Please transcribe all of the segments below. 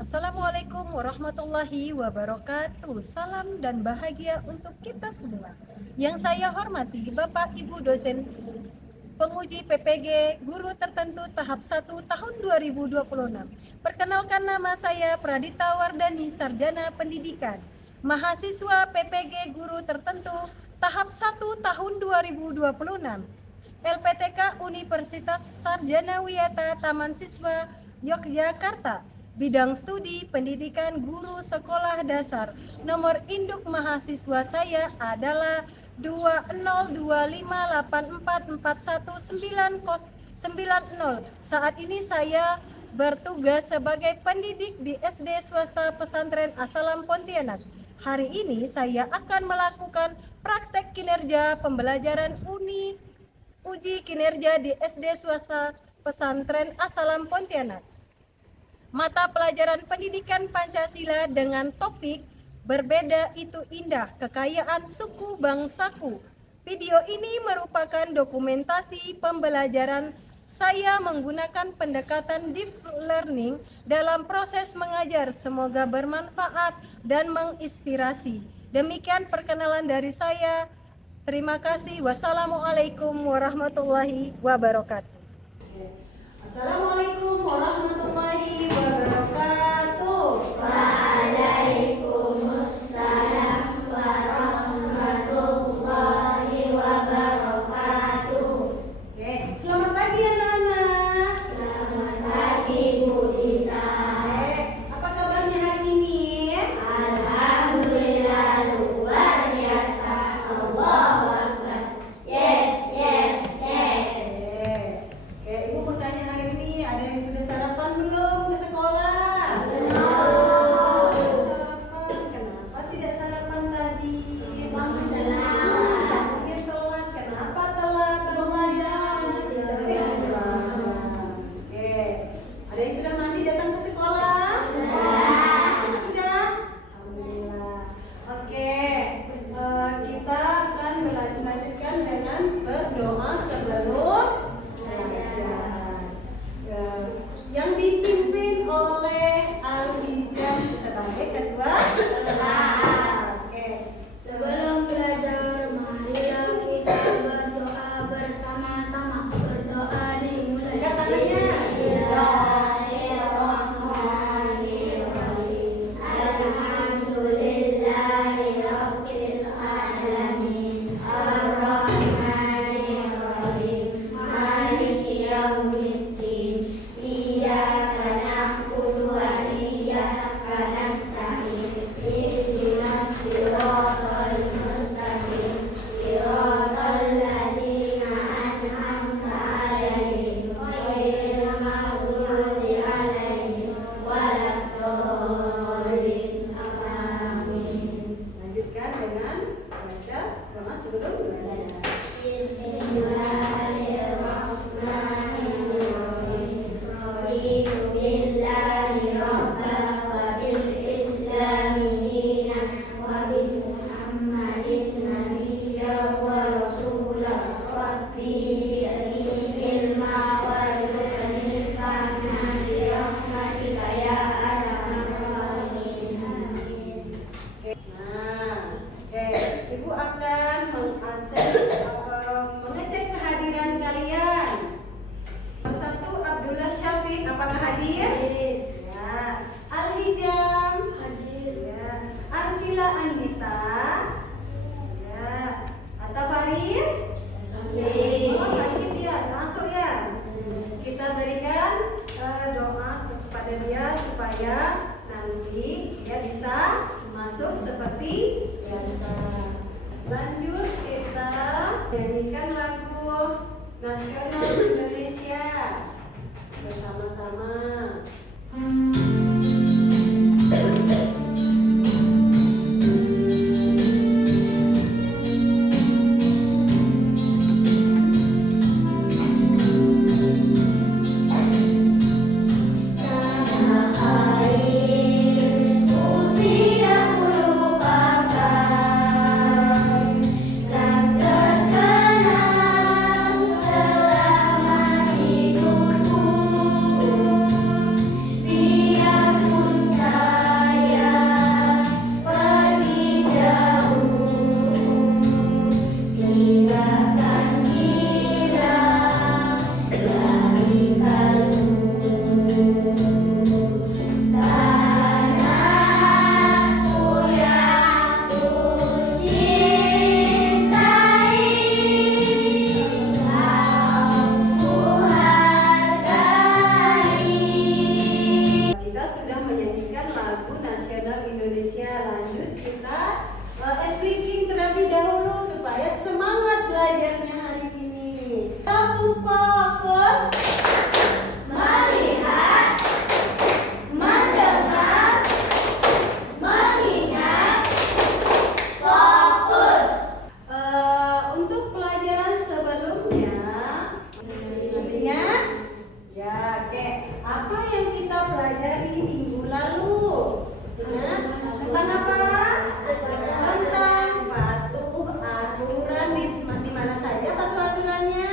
Assalamualaikum warahmatullahi wabarakatuh. Salam dan bahagia untuk kita semua. Yang saya hormati Bapak Ibu dosen penguji PPG Guru Tertentu tahap 1 tahun 2026. Perkenalkan, nama saya Pradita Wardani, Sarjana Pendidikan, mahasiswa PPG Guru Tertentu tahap 1 tahun 2026. LPTK Universitas Sarjana Wiyata Taman Siswa Yogyakarta, bidang studi pendidikan guru sekolah dasar. Nomor induk mahasiswa saya adalah 20258441990. Saat ini saya bertugas sebagai pendidik di SD Swasta Pesantren As-Salam Pontianak. Hari ini saya akan melakukan praktek kinerja pembelajaran uji kinerja di SD Swasta Pesantren As-Salam Pontianak. Mata pelajaran pendidikan Pancasila dengan topik Berbeda Itu Indah, Kekayaan Suku Bangsaku. Video ini merupakan dokumentasi pembelajaran saya menggunakan pendekatan deep learning dalam proses mengajar. Semoga bermanfaat dan menginspirasi. Demikian perkenalan dari saya. Terima kasih. Wassalamualaikum warahmatullahi wabarakatuh. Assalamualaikum warahmatullahi wabarakatuh. Waalaikumsalam warahmatullahi wabarakatuh. Oke, selamat pagi anak-anak. Selamat pagi Bu Dita. Apa kabarnya hari ini? Alhamdulillah luar biasa. Allahu Akbar. Yes, yes, yes. Oke, Ibu mau tanya, hari ini ada yang sudah sarapan belum ke sekolah? Belum. Sarapan. Kenapa tidak sarapan tadi? Bangun telat. Mungkin telat. Kenapa telat? Begadang. Oke. Ada yang sudah mandi datang ke sekolah? Sudah. Alhamdulillah. Oke. Kita akan melanjutkan dengan berdoa sebelum belajar. Yang dipimpin oleh Al-Hijam sebagai ketua kelas. Oke. Sebelum belajar, marilah kita berdoa bersama-sama. Berdoa dimulai. Angkat tangannya. Bismillahirrahmanirrahim. Alhamdulillahirabbil alamin. Arrahmanirrahim. Maliki yaumiddin. Iyyaka na'budu wa iyyaka nasta'in. Ihdinas siratal mustaqim. Siratal ladzina an'amta 'alaihim ghairil maghdubi 'alaihim waladdallin. Amin. Lanjutkan dengan baca doa sebelum belajar. Bismillahirrahmanirrahim. Raditu billahi rabban wa bil islami dinan wa bi Muhammadin nabiyyan wa rasulan. Rabbi zidni ilma warzuqni fahma bi rahmatika ya arhamar rahimin. Amin. Oke, Ibu akan mengecek kehadiran kalian. Nomor 1, Abdullah Syafiq, apakah hadir? Ya. Al-Hijam. Hadir. Ya. Arsila Andita. Ya. Atta Faris. Oh, sakit dia, masuk ya. Kita berikan doa kepada dia supaya nanti dia bisa masuk seperti biasa. Lanjut, kita nyanyikan lagu nasional Indonesia bersama-sama. Tanah air putih aku lupakan, kan terkenang selama hidupku. lalunya masih ingat? Ya, oke. Apa yang kita pelajari minggu lalu? Ingat? Tentang apa? Tentang patuh aturan di mana saja patuh aturannya?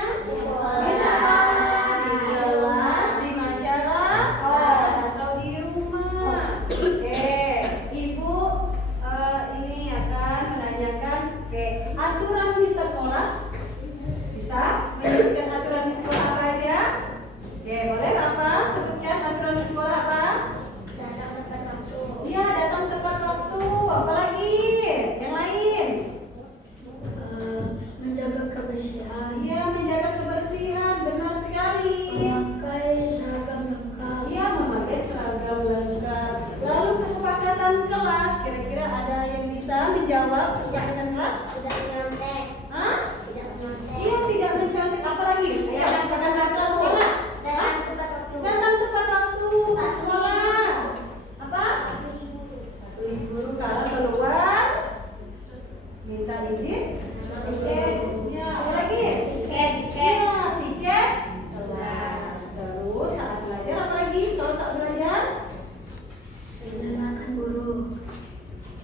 Di sekolah, di kelas, di masyarakat, atau di rumah. Oke, Ibu ini akan menanyakan aturan di sekolah. Bisa menyebutkan aturan di sekolah apa aja? Oke, boleh apa? Sebutkan aturan di sekolah apa? Datang tepat waktu. Iya, datang tepat waktu. Apalagi? Yang lain? Menjaga kebersihan. Iya, menjaga kebersihan. Benar sekali. Memakai seragam lengkap. Iya, memakai seragam lengkap. Lalu kesepakatan kelas. Kira-kira ada yang bisa menjawab kesepakatan kelas? Tidak nyontek. Hah? Tidak nyontek. Iya, tidak mencontek. Apalagi? Ayo, kesepakatan kelas sekolah. Hah? Datang tepat waktu. Datang tepat waktu ke sekolah. Apa? Patuhi guru kalau keluar. Minta izin. Piket. Ya, apa lagi? Piket. Iya, piket kelas. Terus saat belajar apa lagi? Kalau saat belajar? Mendengarkan guru.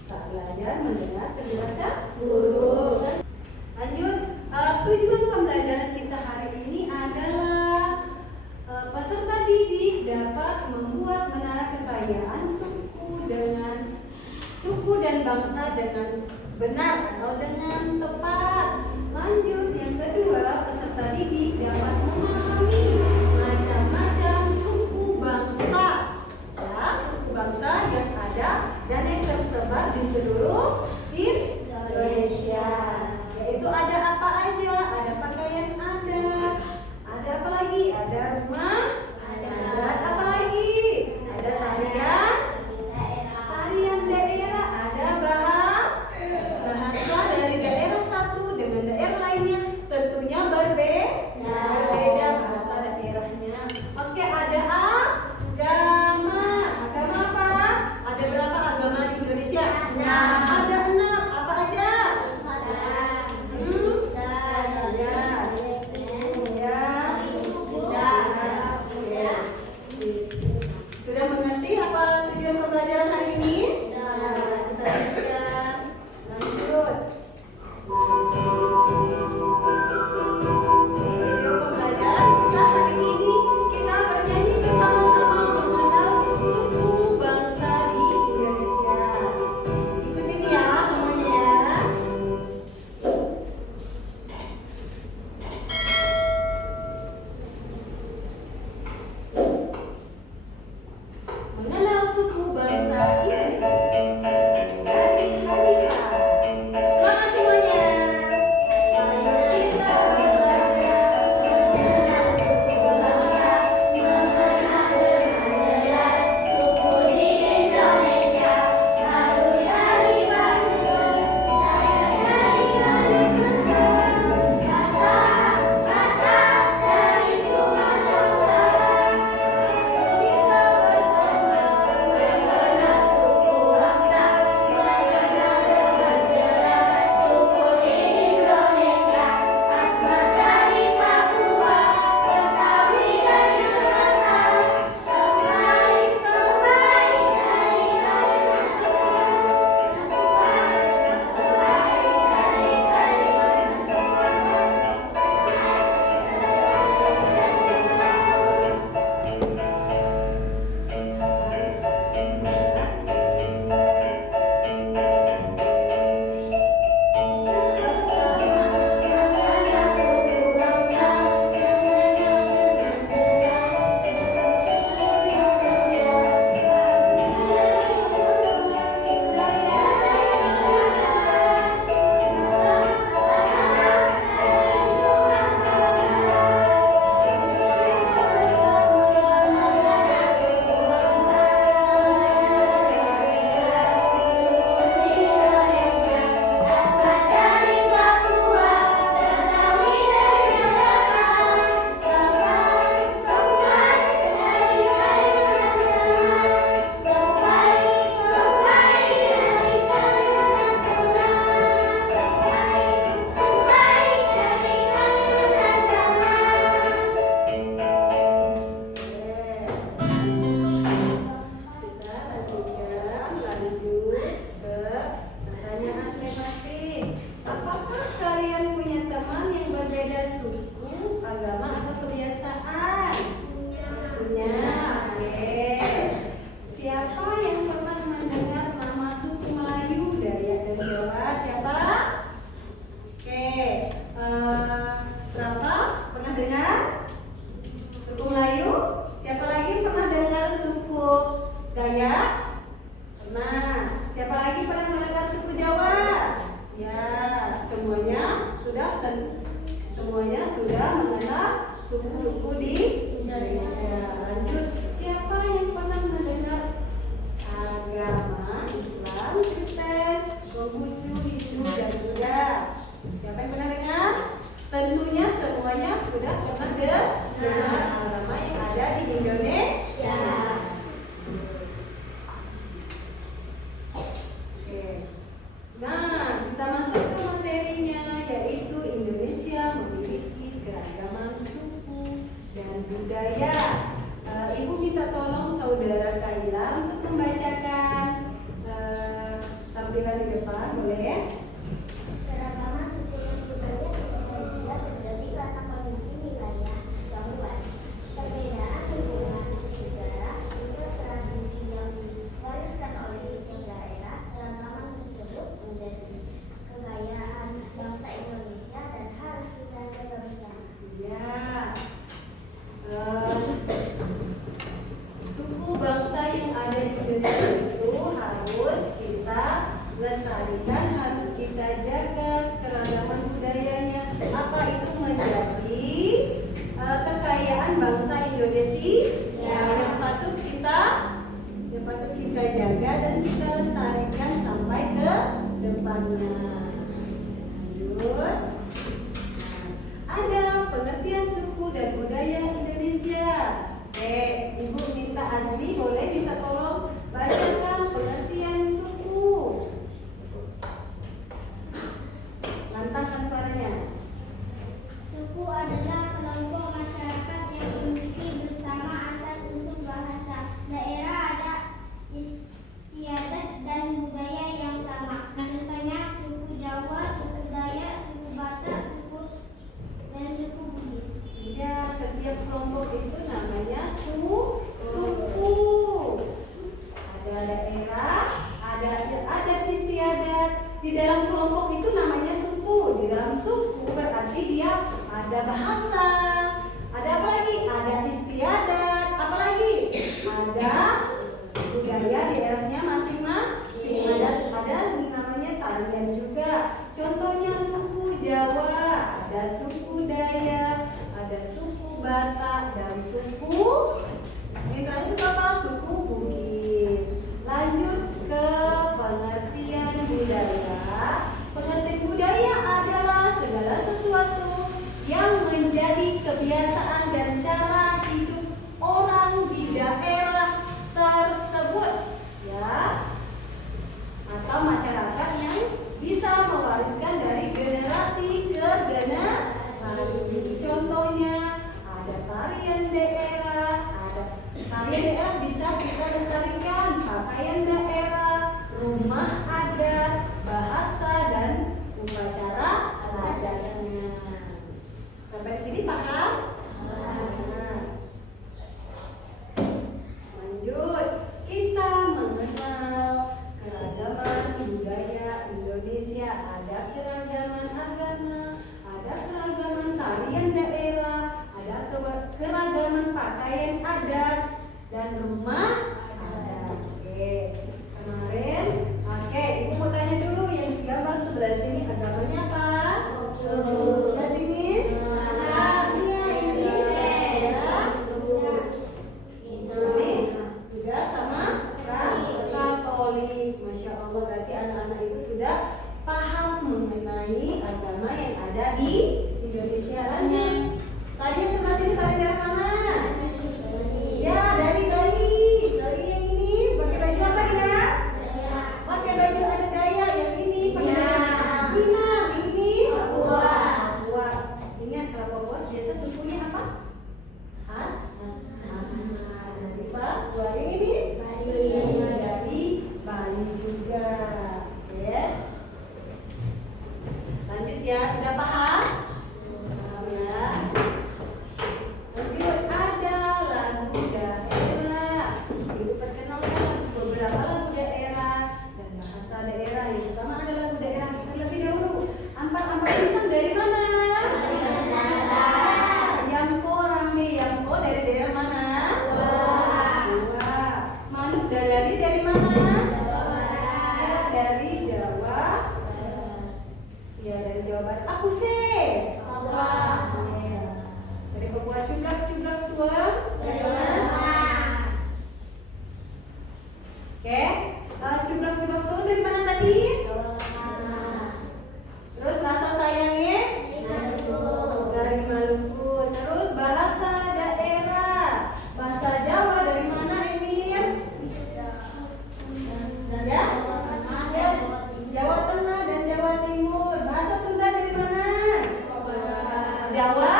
Saat belajar mendengar penjelasan Guru. Lanjut, tujuan pembelajaran kita hari ini adalah peserta didik dapat membuat menara kekayaan suku dan bangsa dengan benar atau dengan tepat. Lanjut, yang kedua, peserta didik dapat memahami macam-macam suku bangsa, ya, suku bangsa yang ada dan yang tersebar di seluruh Indonesia. Yaitu ada apa aja? Ada pakaian ada apa lagi? Ada rumah, ada apa lagi? Ada tarian daerah, ada bahasa dari daerah. Berapa? Pernah dengar? Suku Melayu? Siapa lagi pernah dengar suku Dayak? Pernah. Siapa lagi pernah mendengar suku Jawa? Ya, semuanya sudah mengenal suku-suku di Indonesia. Lanjut, siapa yang pernah mendengar agama Islam, Kristen, Konghucu, Hindu, dan Buddha? Siapa yang pernah dengar? Tentunya semuanya sudah pernah dengar agama yang ada di Indonesia. Oke. Nah, kita masuk ke materinya, yaitu Indonesia memiliki keragaman suku dan budaya. Ibu minta tolong saudara Kaila untuk membacakan tampilan di depan, boleh? Keragaman suku dan budaya di Indonesia terjadi karena kondisi wilayah yang luas, perbedaan hubungan sejarah, hingga tradisi yang diwariskan oleh setiap daerah. Keragaman tersebut menjadi kekayaan bangsa Indonesia dan harus kita jaga bersama. Ya. Suku bangsa yang ada di Indonesia itu harus kita lestarikan, harus kita jaga keragaman budayanya. Apa itu menjadi kekayaan bangsa Indonesia yang patut kita jaga dan kita lestarikan sampai ke depannya. Lanjut. Ada pengertian suku dan budaya Indonesia. Ibu minta Azmi, boleh minta tolong bacakan pengertian suku. Lantangkan suaranya. Suku adalah kelompok masyarakat yang memiliki bersama asal-usul bahasa, daerah adat, istiadat, dan budaya yang sama. Contohnya suku Jawa, suku Dayak, suku Batak, dan suku Bugis. Ya, setiap kelompok itu namanya suku. Ada daerah, ada adat istiadat. Di dalam kelompok itu namanya suku. Di dalam suku berarti dia ada bahasa. Ada apa lagi? Ada istiadat. Apa lagi? Ada budaya daerahnya masing-masing. Ada namanya tarian juga. Contohnya suku Jawa, ada suku Dayak, ada suku Batak, dan suku yang terakhir suku apa? Suku Bugis. Lanjut ke pengertian budaya. Pengertian budaya adalah segala sesuatu yang menjadi kebiasaan dan cara hidup orang di daerah tersebut, ya, atau masyarakat yang bisa mewariskan dari generasi ke generasi. Contohnya ada tarian daerah bisa kita lestarikan, pakaian daerah, rumah adat, bahasa, dan upacara adatnya. Sampai sini paham? Lanjut, kita mengenal keragaman budaya Indonesia. Ada keragaman agama, ada keragaman tarian daerah, ada keragaman pakaian adat, dan rumah adat. Ibu mau tanya dulu yang gambar sebelah sini agamanya apa? Sebelah sini? Ini juga sama Katolik. Masya Allah, berarti anak-anak itu sudah paham mengenai agama yang ada di Indonesia. Lanjut. Tadi yang sebelah sini tari dari mana? Ya, dari Bali. Bali yang ini pakai baju apa ya? Pakai baju adat Dayak. Yang ini pakai baju Minang. Yang ini Papua. Ingat kalau Papua biasa sukunya apa? Dari Papua. Yang ini dari Bali juga. Ya. Lanjut ya, sudah paham? Paham ya. Lanjut, ada lagu daerah. Ibu perkenalkan beberapa lagu daerah dan bahasa daerah. Yang pertama ada lagu daerah. Terlebih dahulu, ampar pisang dari mana? Maluku. Terus bahasa daerah. Bahasa Jawa dari mana, Emir? Ya? Jawa Tengah dan Jawa Timur. Bahasa Sunda dari mana? Jawa?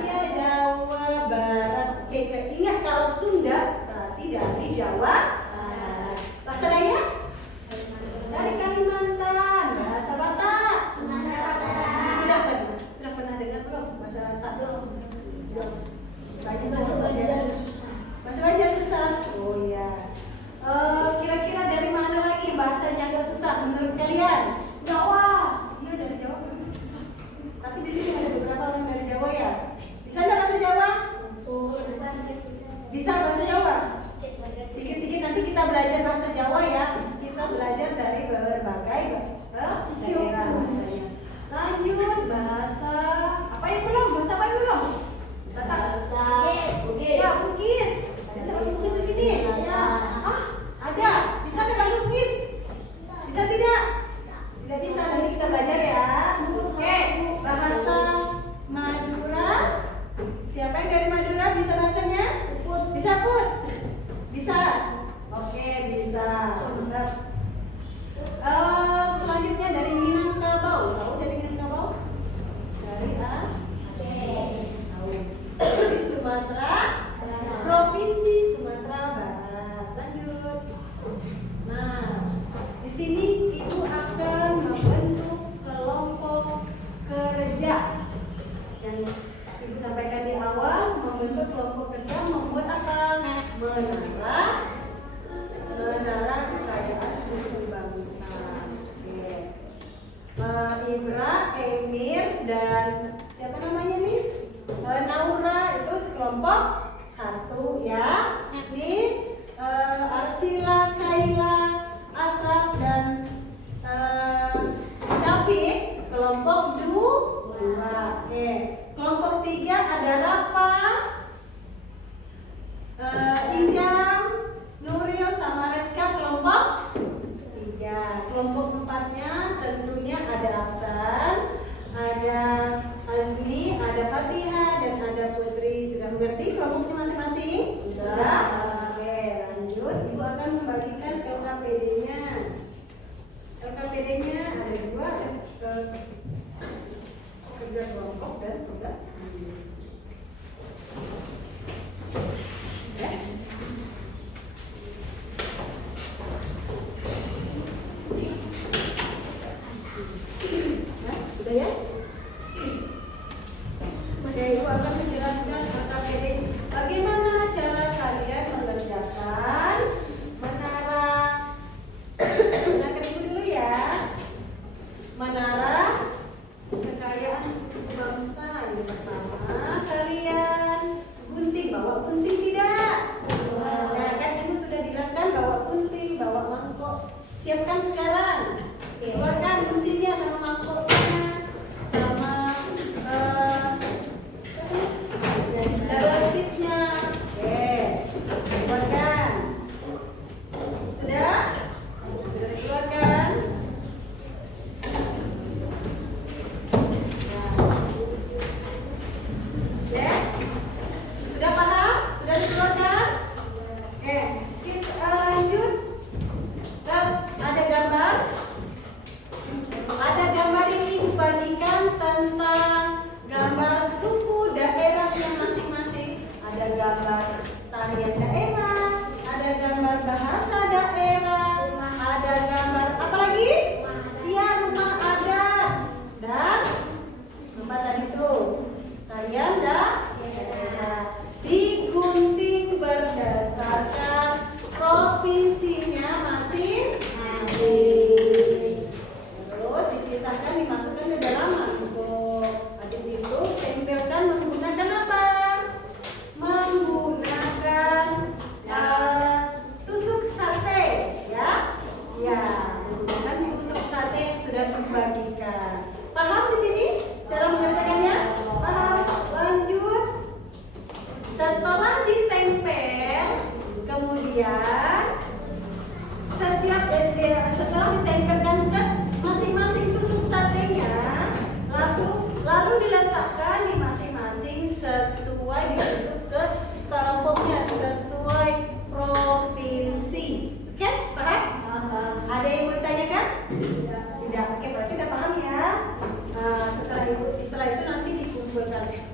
Iya, Jawa Barat. Oke, ingat kalau Sunda berarti dari Jawa Barat. Bahasa Dayak? Dari Kalimantan. Bahasa Batak? Sudah pernah dengar belum bahasa Batak? Belum. Bahasa Banjar susah. Bahasa Banjar susah. Oh iya. Kira-kira dari mana lagi bahasanya agak susah menurut kalian? Jawa. Iya, dari Jawa memang susah. Tapi di sini ada beberapa orang dari Jawa ya. Bisa nggak bahasa Jawa? Bisa bahasa Jawa? Sedikit-sedikit nanti kita belajar bahasa Jawa ya. Kita belajar dari berbagai daerah bahasanya. Lanjut bahasa apa yang belum? Bahasa apa yang belum? Ya, Bugis. Ada bahasa Bugis di sini? Ada. Bisa nggak bahasa Bugis? Bisa tidak? Tidak bisa. Nanti kita belajar ya. Oke. Bahasa Madura. Siapa yang dari Madura bisa bahasanya? Bisa, Put? Bisa. Oke, bisa. Selanjutnya dari Minangkabau. Tahu dari Minangkabau? Dari dari Sumatera, Provinsi Sumatera Barat. Lanjut. Nah, di sini Ibu akan membentuk kelompok kerja. Dan Ibu sampaikan di awal, membentuk kelompok kerja membuat apa? Menara kekayaan suku bangsa. Oke. Ibra, Emir, dan siapa namanya nih? Naura itu sekelompok satu ya. Ini Arsila, Kaila, Asraf dan Syafiq kelompok dua. Oke. Kelompok tiga ada Rafa, Izam, Nuril sama Reska kelompok tiga. Kelompok empatnya tentunya ada Aksan, ada Azmi, ada Fatihah, dan ada Putri. Sudah mengerti kelompoknya masing-masing? Sudah. Oke, lanjut. Ibu akan membagikan LKPD-nya. LKPD-nya ada dua, kerja kelompok dan tugas. Ya. Nah, sudah ya?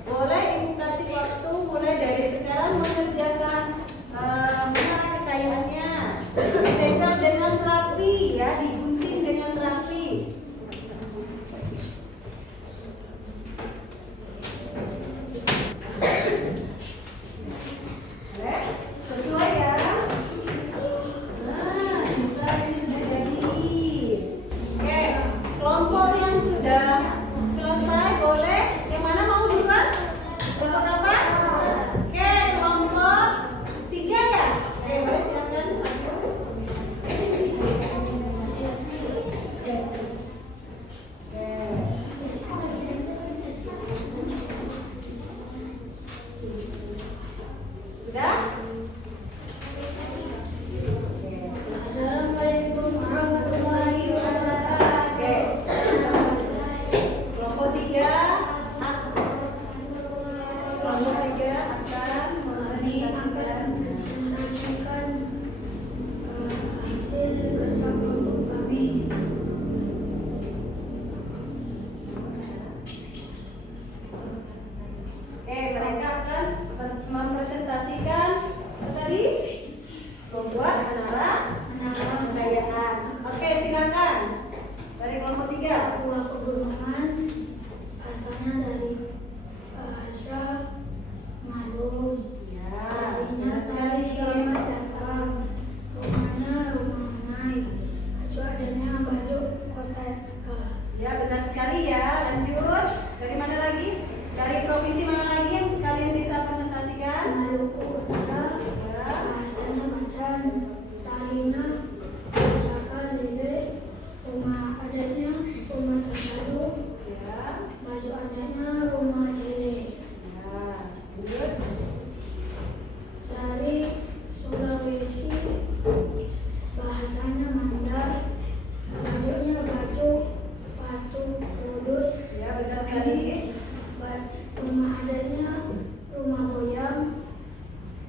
boleh Ibu kasih waktu mulai dari sekarang mengerjakan mana kekayaannya. Ditempel dengan rapi ya, digunting dengan rapi. Sesuai ya. Nah, kita ini sudah jadi. Oke, kelompok yang sudah selesai boleh. Yang mana mau duluan? Kelompok apa? Oke, kelompok 3 ya. Oke, boleh silakan. Sudah? Assalamualaikum warahmatullahi wabarakatuh. Kelompok 3 akan Presentasikan hasil kerja kelompok kami. mereka akan mempresentasikan apa tadi? Membuat menara kekayaan. Oke, silakan. Dari kelompok 3. Sebuah pegunungan asalnya dari Asia Malum. Darinya tali selamat datang. Rumahnya rumah naik. Baju adanya baju kotak. Ya, benar sekali ya. Lanjut. Dari mana lagi? Dari provinsi mana lagi yang kalian bisa presentasikan? Maluku Utara. Ya. Bahasanya macan. Talinya cakar lele. Rumah adatnya rumah sesadu. Ya. Baju adatnya rumah cile. Ya. Lanjut. Dari Sulawesi bahasanya Mandar. Bajunya baju batu kudut. Ya, benar sekali. Rumah adatnya rumah goyang.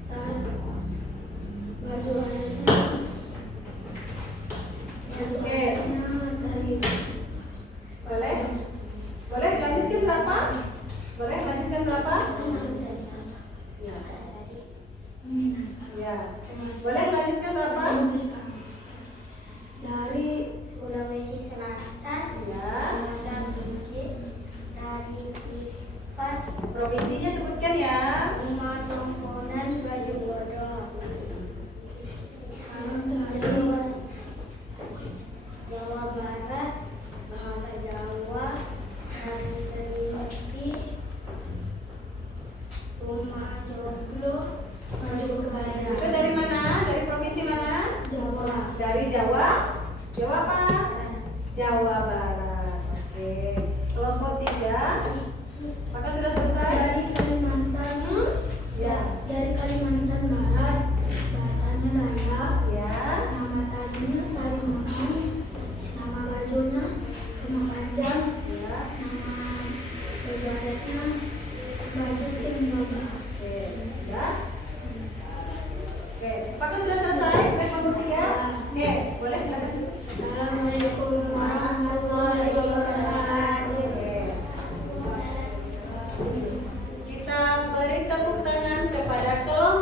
Dan baju adatnya dari Boleh? Boleh dilanjutkan berapa? Boleh lanjutkan berapa? Ya. Boleh lanjutkan berapa? Dari Sulawesi Selatan. Ya. Bahasa Bugis. Dari Kipas. Provinsinya sebutkan ya. Rumah Tongkonan baju bodong. Dari Jawa Barat, bahasa Jawa. Dari Selimpi, rumah joglo, baju kebaya. Itu dari mana? Dari provinsi mana? Jawa. Dari Jawa. Jawa apa? Jawa Barat. Oke. Kelompok 3. Maka sudah selesai. Dari Kalimantan. Ya. Dari Kalimantan Barat, bahasanya Dayak. Ya. Nama tadinya tari monong. Nama bajunya rumah panjang. Ya. Nama baju adatnya baju timbaga. Oke. Ya. Oke. Maka sudah selesai. Dari kelompok 3. Oke. Boleh silakan. Assalamualaikum warahmatullahi wabarakatuh. Kita beri tepuk tangan kepada kelompok